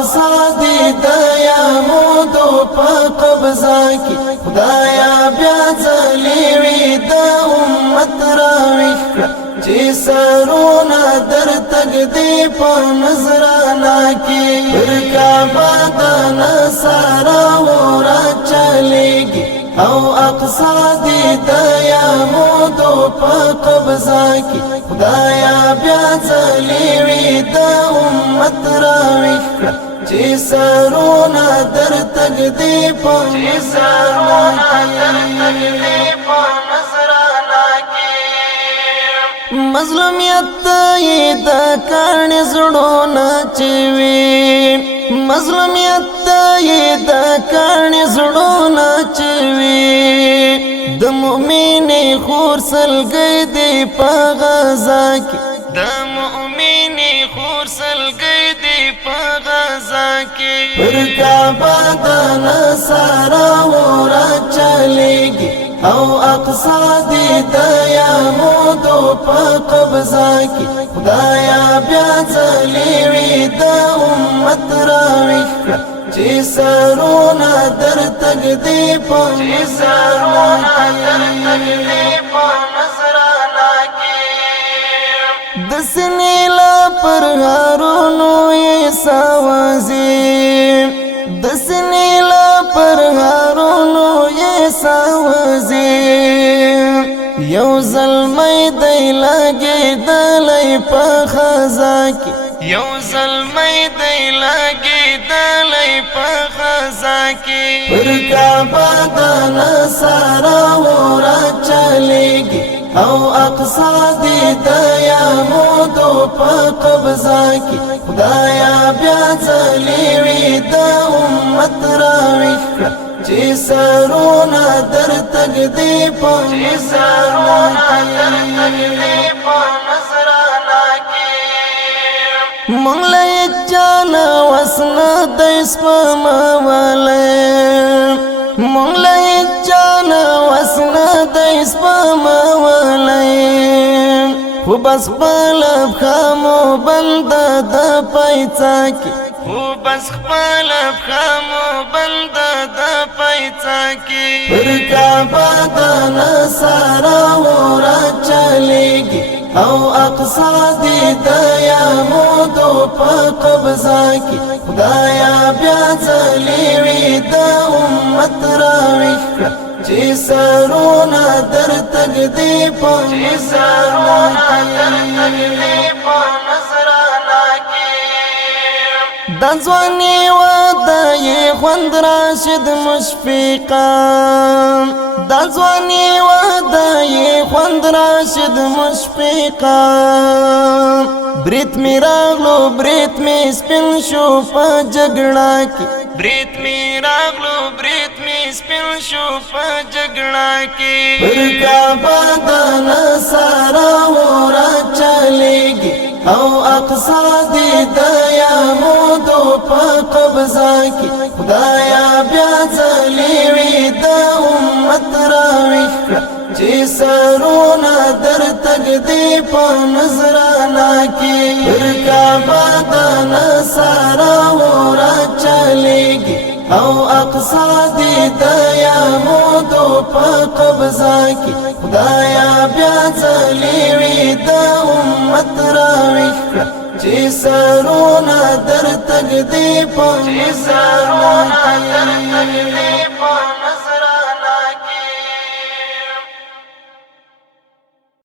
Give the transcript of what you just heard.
اقصا دی د یهودو په قبضه کی خدایا بیا ځلې وي د امت راویښ کړه چې سرونه در تګ دی په نظرانه کی پر کعبه د نصاراو راچلیږي او اقصا دی د یهودو په قبضه کی خدایا بیا ځلې وي د امت راویښ کړه چې سرونه در تګ دی په نظرانه کی مظلومیت یې د کاڼي زړونه چې وي مظلومیت یې د کاڼي زړونه چې وي د مؤمنې خور سلګۍ دی په غزا کې د مؤمنې خور سلګۍ دی په غزا کې پر کعبه د نصاراو راچلیږي او اقصا دی د یهودو په قبضه کی خدایا بیا ځلې وي د امت راویښ کړه چې سرونه در تګ دی په نظرانه کی د سینې لا پر هارونو یې ساوازي د سینې لا پر هارونو یې ساوازي یو زلمی دی لګېدلی په خزا کې یو زلمی دی لګېدلی په خزا کې پر کعبه د نصاراو راچلیږي او اقصا دی د یهودو په قبضه کې خدایا بیا ځلې وي د امت راویښ کړه چې سرونه در تګ دی په نظرانه کی مونږ له چانه وسنه د سپماولی مونږ له چانه وسنه د سپماولی خو بس خپل پښامو بنده د پایڅه کې خو بس خپل پښامو بنده د پایڅه کې پر کعبه د نصاراو راچلیږي او اقصا دی د یهودو په قبضه کی خدایا بیا ځلې وي د امت راویښ کړه چې سرونه در تګ دی په نظرانه کی د ځواني واده یې خوند راشد مشفقه د ځواني واده یې خوند راشد مشفقه برېت مې راغلو برېت مې سپین شو په جګړه کې برېت مې راغلو برېت مې سپین شو په جګړه کې پر کعبه د نصاراو راچلیږي او اقصا دی د یهودو په قبضه کی خدایا بیا ځلې وي د امت راویښ کړه چې سرونه در تګ دی په نظرانه کی پر کعبه د نصاراو راچلیږي او اقصا دی د یهودو په قبضه کی خدایا بیا ځلې وي د امت راویښ کړه چې سرونه در تګ دی په